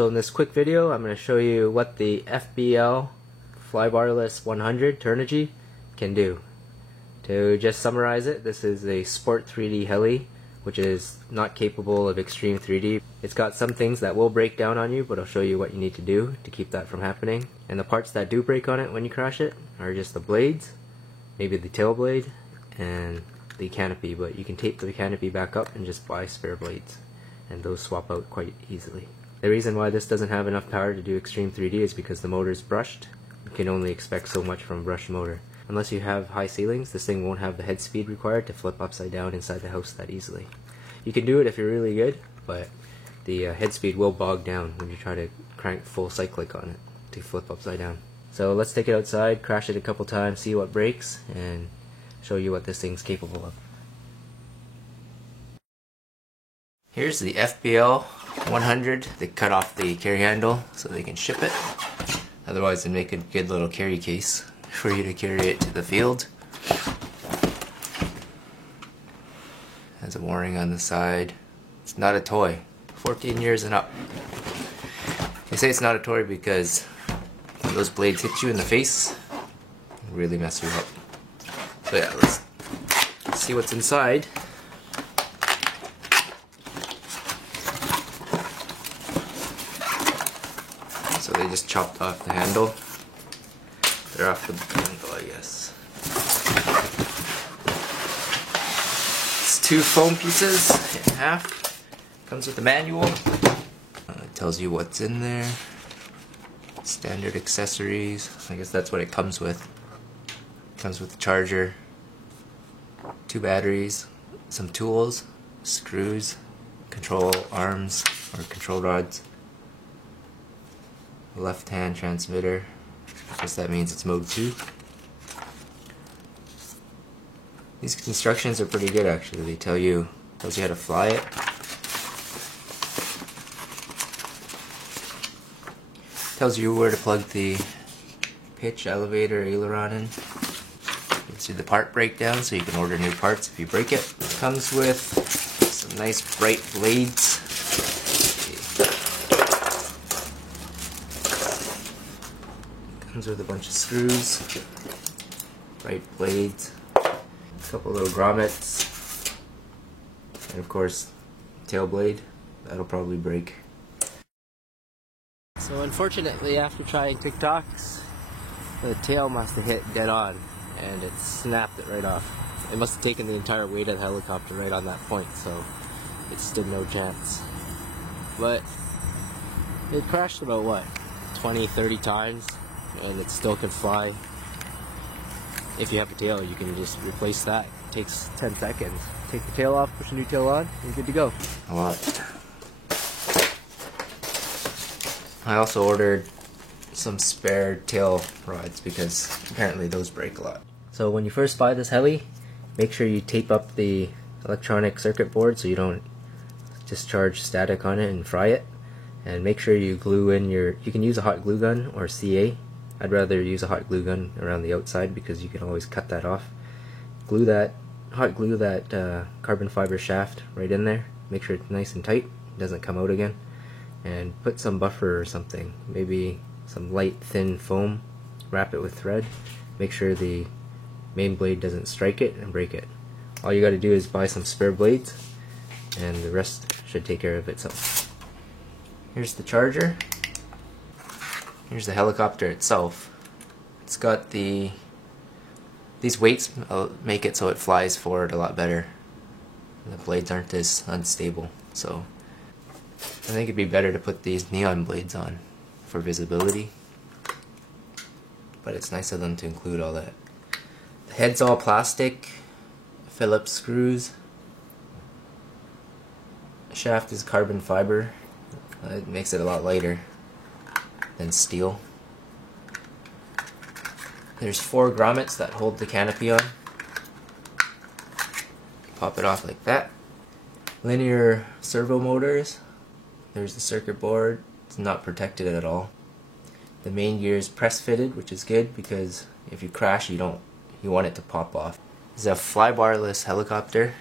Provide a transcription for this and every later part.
So in this quick video, I'm going to show you what the FBL Flybarless 100 Turnigy can do. To just summarize it, this is a Sport 3D heli, which is not capable of extreme 3D. It's got some things that will break down on you, but I'll show you what you need to do to keep that from happening. And the parts that do break on it when you crash it are just the blades, maybe the tail blade, and the canopy, but you can tape the canopy back up and just buy spare blades, and those swap out quite easily. The reason why this doesn't have enough power to do extreme 3D is because the motor is brushed. You can only expect so much from a brushed motor. Unless you have high ceilings, this thing won't have the head speed required to flip upside down inside the house that easily. You can do it if you're really good, but the head speed will bog down when you try to crank full cyclic on it to flip upside down. So let's take it outside, crash it a couple times, see what breaks, and show you what this thing's capable of. Here's the FBL 100. They cut off the carry handle so they can ship it. Otherwise it'd make a good little carry case for you to carry it to the field. Has a warning on the side. It's not a toy. 14 years and up. They say it's not a toy because when those blades hit you in the face, it'll really mess you up. So yeah, let's see what's inside. So they just chopped off the handle. They're off the handle, I guess. It's two foam pieces in half. Comes with a manual. It tells you what's in there. Standard accessories. I guess that's what it comes with. It comes with a charger, 2 batteries, some tools, screws, control arms or control rods, a left-hand transmitter. I guess that means it's mode 2. These instructions are pretty good actually. They tells you how to fly it. Tells you where to plug the pitch, elevator, aileron in. Gives you the part breakdown so you can order new parts if you break it. Comes with some nice bright blades. Comes with a bunch of screws, bright blades, a couple little grommets, and of course tail blade. That'll probably break. So unfortunately, after trying TikToks, the tail must have hit dead on and it snapped it right off. It must have taken the entire weight of the helicopter right on that point, so it stood no chance. But it crashed about what, 20-30 times, and it still can fly. If you have a tail, you can just replace that. It takes 10 seconds. Take the tail off, push a new tail on, and you're good to go. A lot. I also ordered some spare tail rods because apparently those break a lot. So when you first buy this heli, make sure you tape up the electronic circuit board so you don't discharge static on it and fry it. And make sure you glue in you can use a hot glue gun or CA. I'd rather use a hot glue gun around the outside because you can always cut that off. Hot glue that carbon fiber shaft right in there. Make sure it's nice and tight, it doesn't come out again. And put some buffer or something, maybe some light thin foam, wrap it with thread, make sure the main blade doesn't strike it and break it. All you got to do is buy some spare blades and the rest should take care of itself. Here's the charger. Here's the helicopter itself. It's got these weights make it so it flies forward a lot better. The blades aren't as unstable, so I think it'd be better to put these neon blades on for visibility, but it's nice of them to include all that. The head's all plastic, Phillips screws. The shaft is carbon fiber. It makes it a lot lighter than steel. There's 4 grommets that hold the canopy on. Pop it off like that. Linear servo motors. There's the circuit board. It's not protected at all. The main gear is press fitted, which is good because if you crash, you want it to pop off. This is a flybarless helicopter,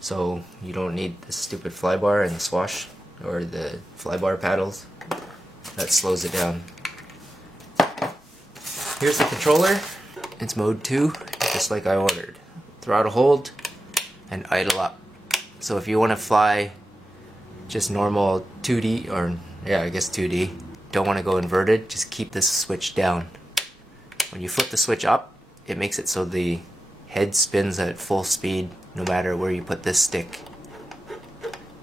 so you don't need the stupid flybar and the swash or the flybar paddles. That slows it down. Here's the controller. It's mode 2, just like I ordered. Throttle hold and idle up. So if you want to fly just normal 2D, or yeah, I guess 2D, don't want to go inverted, just keep this switch down. When you flip the switch up, it makes it so the head spins at full speed no matter where you put this stick.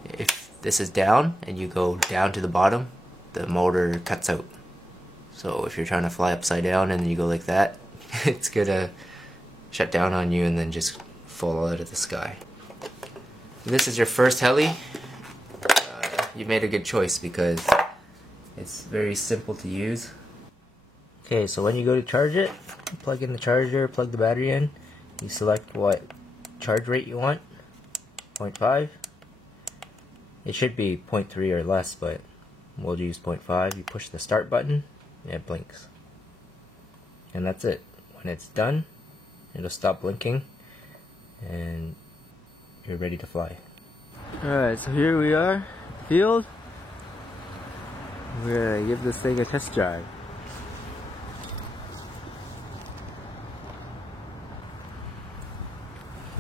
If this is down and you go down to the bottom, the motor cuts out. So if you're trying to fly upside down and you go like that, it's gonna shut down on you and then just fall out of the sky. If this is your first heli, you made a good choice because it's very simple to use. Okay, so when you go to charge it, plug in the charger, plug the battery in, you select what charge rate you want, 0.5. It should be 0.3 or less, but we'll use 0.5. You push the start button, and it blinks. And that's it. When it's done, it'll stop blinking, and you're ready to fly. Alright, so here we are, field. We're gonna give this thing a test drive.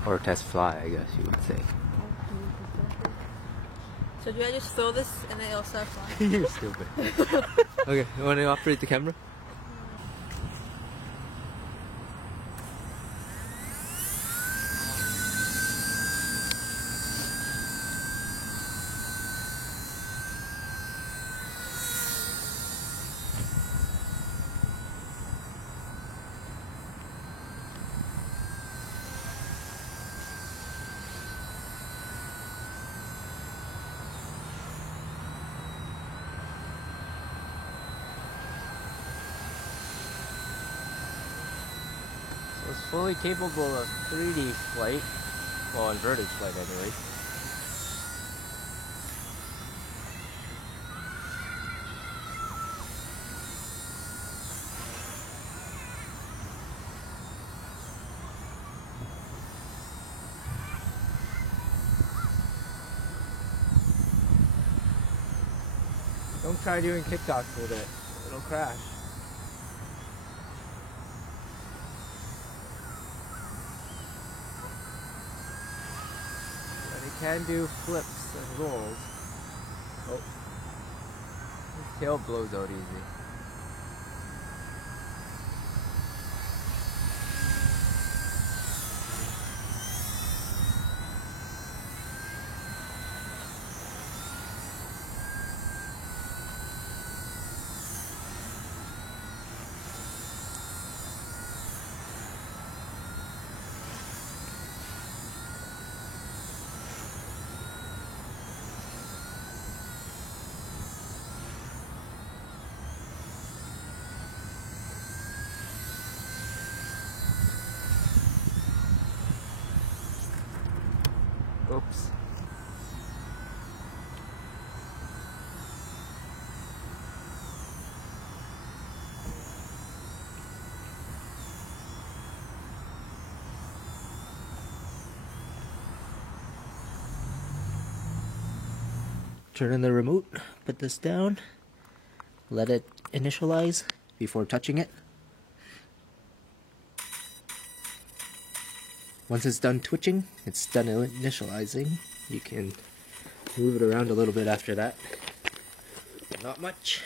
Or test fly, I guess you would say. So do I just throw this and then it'll start flying? You're stupid. Okay, you want to operate the camera? It's fully capable of 3D flight, well, inverted flight anyway. Don't try doing TikToks with it, it'll crash. Can do flips and rolls. Oh, his tail blows out easy. Oops. Turn on the remote, put this down, let it initialize before touching it. Once it's done twitching, it's done initializing. You can move it around a little bit after that. Not much.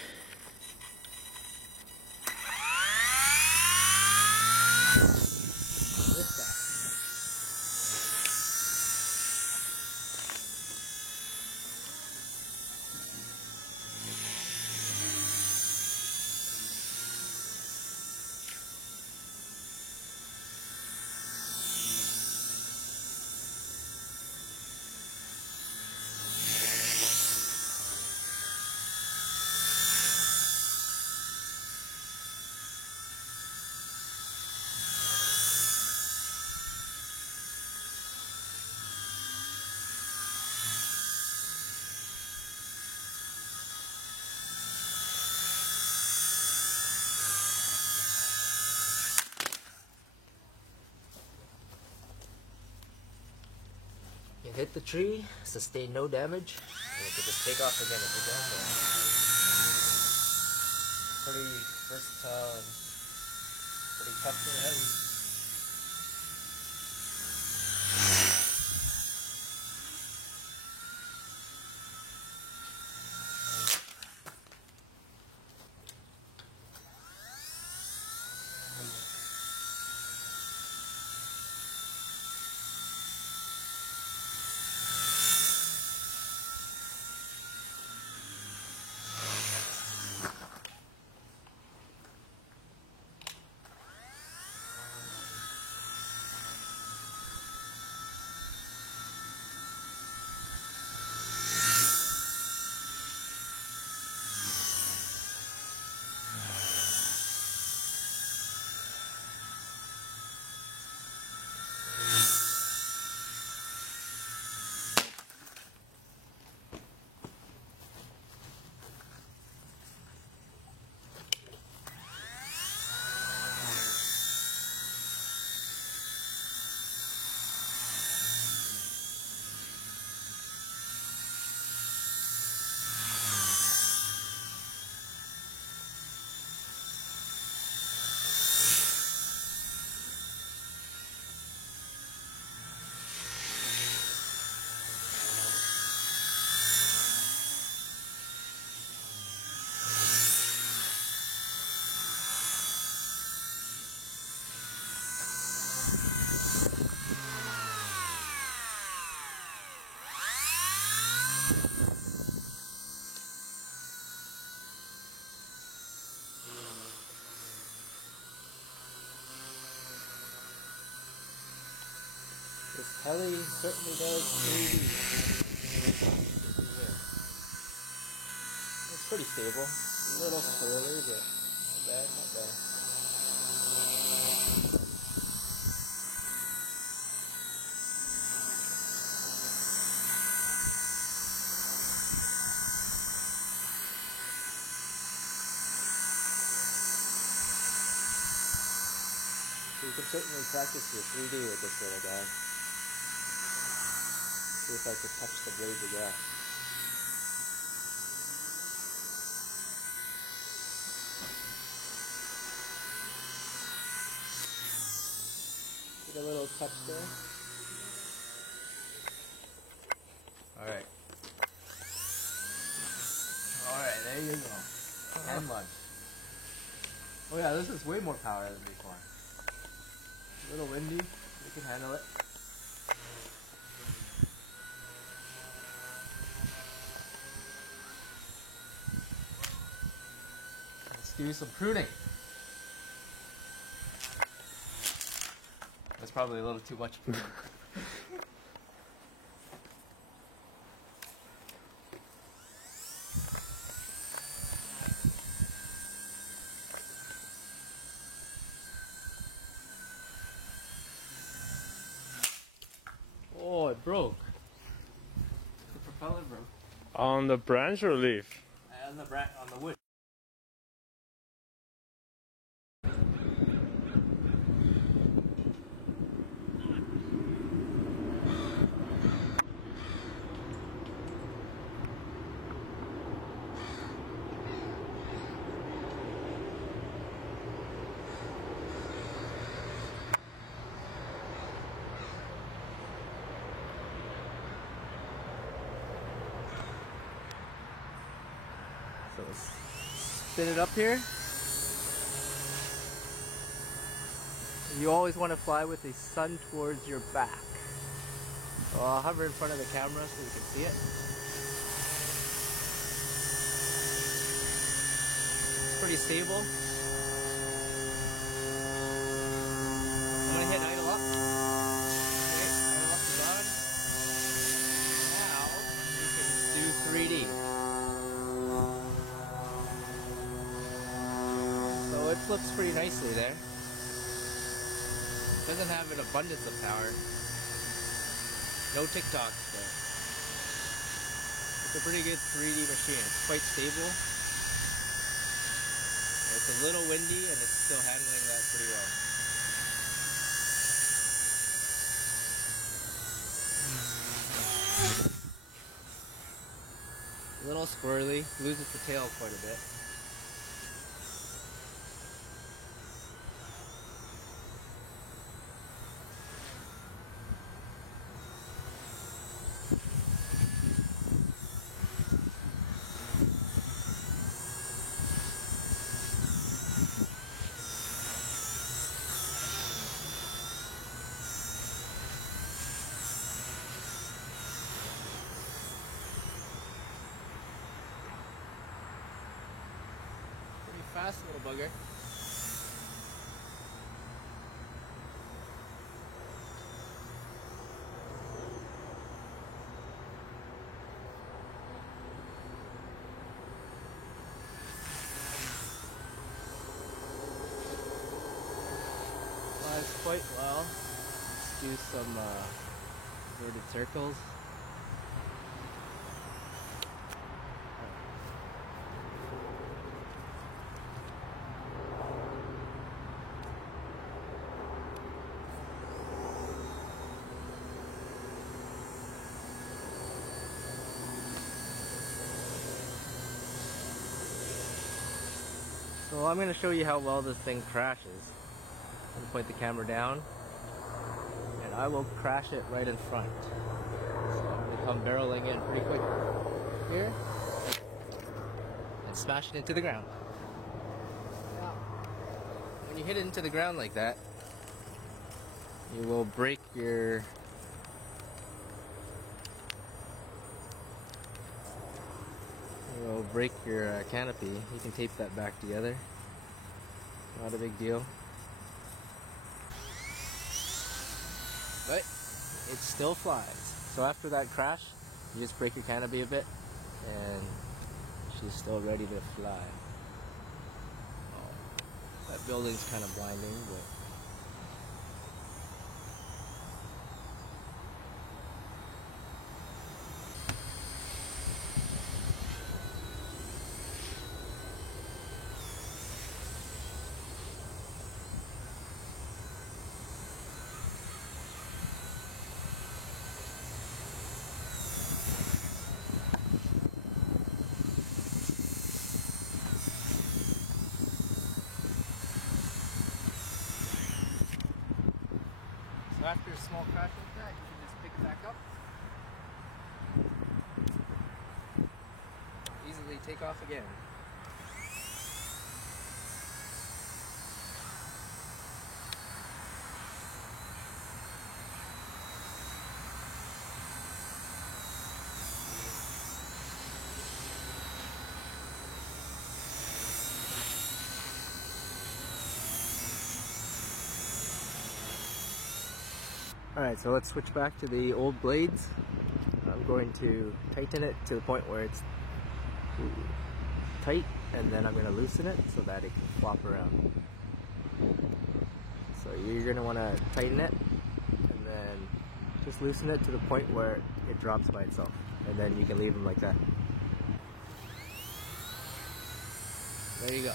hit the tree, sustain no damage, and it can just take off again if you don't know. Pretty versatile and pretty tough and heavy. This heli certainly does 3D. It's pretty stable. A little swirly, but not bad, not bad. So you can certainly practice your 3D with this little guy. See if I could touch the blades of grass. Get a little touch there. Alright. Alright, there you go. And lunch. Oh yeah, this is way more power than before. A little windy, we can handle it. Let's do some pruning. That's probably a little too much pruning. Oh, it broke. The propeller broke. On the branch or leaf? On the wood. So let's spin it up here. You always want to fly with the sun towards your back. So I'll hover in front of the camera so you can see it. Pretty stable. I'm going to hit idle up. Okay, idle up is on. Now you can do 3D. So it flips pretty nicely there. Doesn't have an abundance of power. No TikToks, but it's a pretty good 3D machine. It's quite stable. It's a little windy and it's still handling that pretty well. A little squirrely, loses the tail quite a bit. Fast little bugger. Flies quite well. Let's do some inverted circles. So I'm going to show you how well this thing crashes. I'm going to point the camera down and I will crash it right in front. So I'm going to come barreling in pretty quick here and smash it into the ground. Now, when you hit it into the ground like that, you will break your canopy. You can tape that back together. Not a big deal. But it still flies. So after that crash, you just break your canopy a bit and she's still ready to fly. Oh, that building's kind of blinding, but so after a small crash like that, you can just pick it back up. Easily take off again. Alright, so let's switch back to the old blades. I'm going to tighten it to the point where it's tight, and then I'm going to loosen it so that it can flop around. So you're going to want to tighten it and then just loosen it to the point where it drops by itself, and then you can leave them like that. There you go.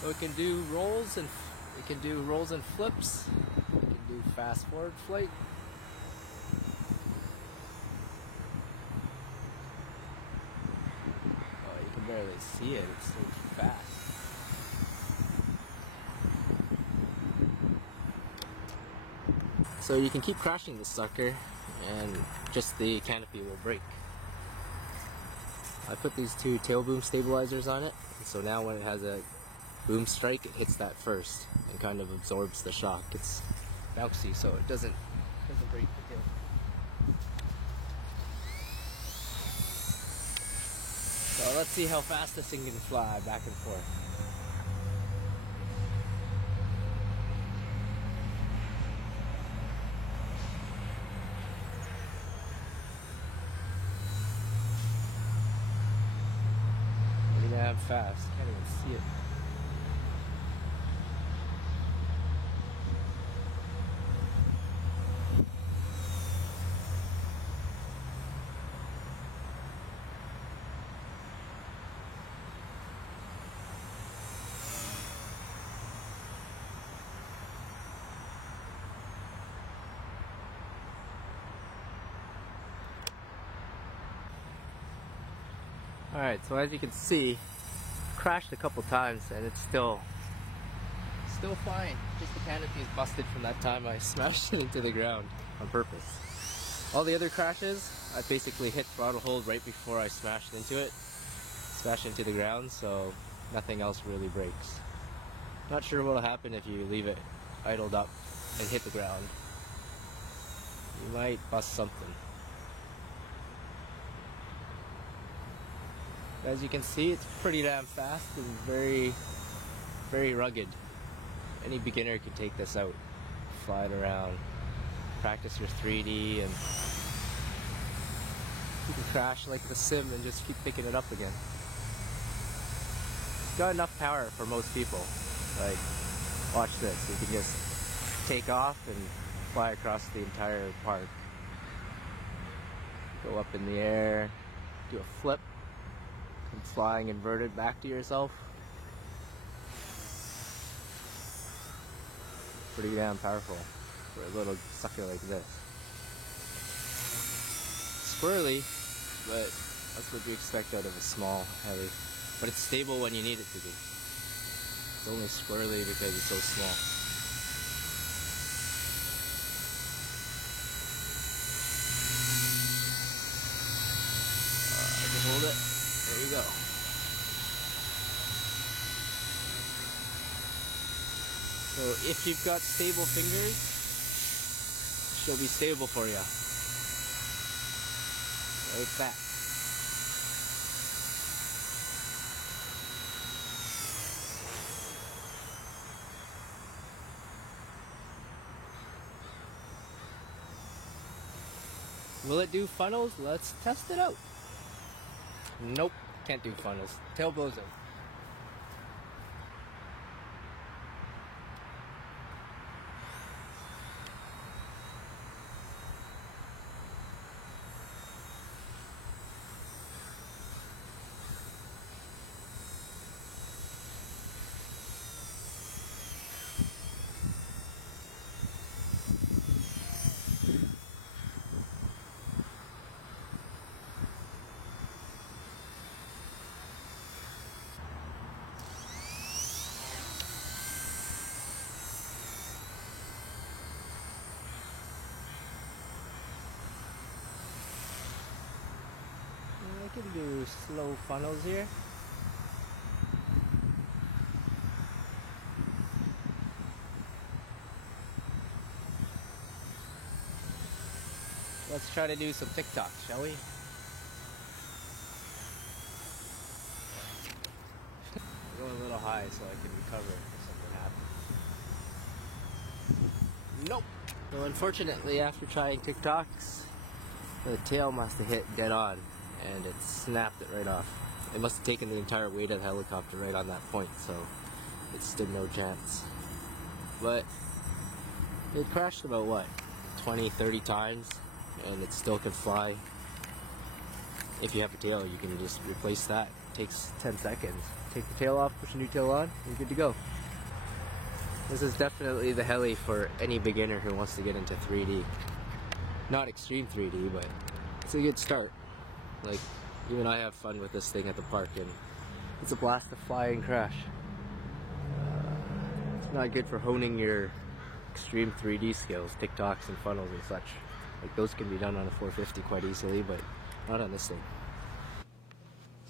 So it can do rolls and flips. It can do fast forward flight. Oh, you can barely see it. It's so fast. So you can keep crashing this sucker, and just the canopy will break. I put these two tail boom stabilizers on it, so now when it has a boom strike, it hits that first and kind of absorbs the shock. It's bouncy, so it doesn't break the tail. So let's see how fast this thing can fly back and forth. fast. Can't even see it. Alright, so as you can see, crashed a couple times and it's still fine. Just the canopy is busted from that time I smashed it into the ground on purpose. All the other crashes, I basically hit throttle hold right before I smashed into it. Smashed into the ground, so nothing else really breaks. Not sure what'll happen if you leave it idled up and hit the ground. You might bust something. As you can see, it's pretty damn fast and very, very rugged. Any beginner can take this out, fly it around, practice your 3D, and you can crash like the sim and just keep picking it up again. It's got enough power for most people. Like, watch this, you can just take off and fly across the entire park. Go up in the air, do a flip, and flying inverted back to yourself. Pretty damn powerful for a little sucker like this. Squirrely, but that's what you expect out of a small heli. But it's stable when you need it to be. It's only squirrely because it's so small. I can hold it. There you go. So if you've got stable fingers, she'll be stable for you. Like that. Will it do funnels? Let's test it out. Nope, can't do funnels. Tail blows out. I can do slow funnels here. Let's try to do some TikTok, shall we? Go a little high so I can recover if something happens. Nope! So unfortunately, after trying TikToks, the tail must have hit dead on and it snapped it right off. It must have taken the entire weight of the helicopter right on that point, so it stood no chance. But it crashed about what, 20, 30 times, and it still can fly. If you have a tail, you can just replace that. It takes 10 seconds. Take the tail off, push a new tail on, and you're good to go. This is definitely the heli for any beginner who wants to get into 3D. Not extreme 3D, but it's a good start. Like, even I have fun with this thing at the park, and it's a blast to fly and crash. It's not good for honing your extreme 3D skills, TikToks and funnels and such. Like, those can be done on a 450 quite easily, but not on this thing.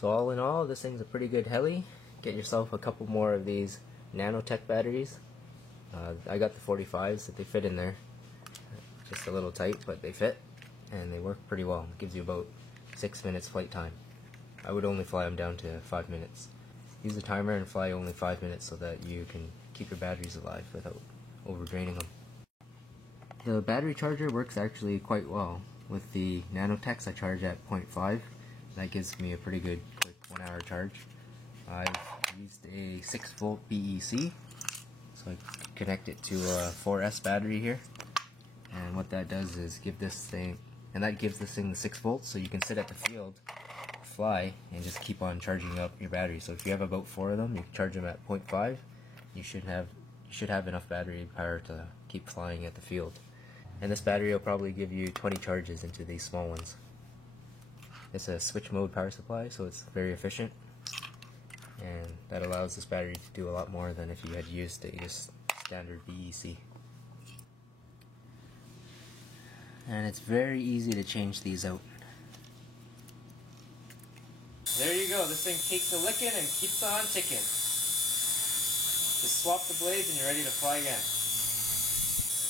So all in all, this thing's a pretty good heli. Get yourself a couple more of these Nanotech batteries. I got the 45s that they fit in there. Just a little tight, but they fit, and they work pretty well. It gives you about 6 minutes flight time. I would only fly them down to 5 minutes. Use the timer and fly only 5 minutes so that you can keep your batteries alive without overdraining them. The battery charger works actually quite well. With the Nanotechs I charge at 0.5. That gives me a pretty good quick 1 hour charge. I've used a 6-volt BEC, so I connect it to a 4S battery here, and what that does is give this thing, and that gives this thing the 6 volts, so you can sit at the field, fly, and just keep on charging up your battery. So if you have about 4 of them, you can charge them at 0.5. You should have enough battery power to keep flying at the field. And this battery will probably give you 20 charges into these small ones. It's a switch mode power supply, so it's very efficient, and that allows this battery to do a lot more than if you had used a just standard BEC. And it's very easy to change these out. There you go, this thing takes a licking and keeps on ticking. Just swap the blades and you're ready to fly again.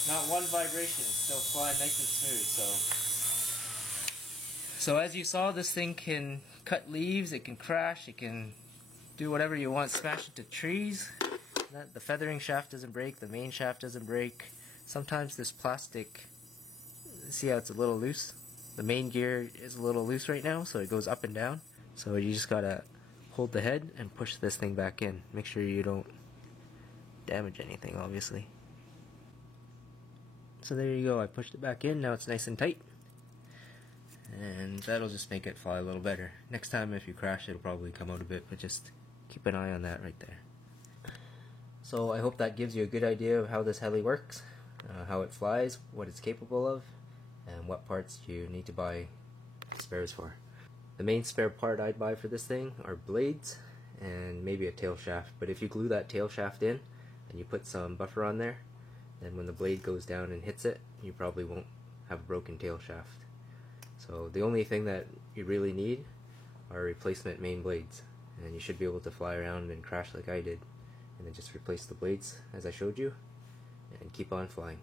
Not one vibration, it's still flying nice and smooth. So as you saw, this thing can cut leaves, it can crash, it can do whatever you want, smash into trees. The feathering shaft doesn't break, the main shaft doesn't break. Sometimes this plastic, see how it's a little loose? The main gear is a little loose right now, so it goes up and down. So you just gotta hold the head and push this thing back in. Make sure you don't damage anything, obviously. So there you go, I pushed it back in, now it's nice and tight. And that'll just make it fly a little better. Next time if you crash, it'll probably come out a bit, but just keep an eye on that right there. So I hope that gives you a good idea of how this heli works, how it flies, what it's capable of, and what parts you need to buy spares for. The main spare part I'd buy for this thing are blades and maybe a tail shaft, but if you glue that tail shaft in and you put some buffer on there, then when the blade goes down and hits it, you probably won't have a broken tail shaft. So the only thing that you really need are replacement main blades, and you should be able to fly around and crash like I did, and then just replace the blades as I showed you and keep on flying.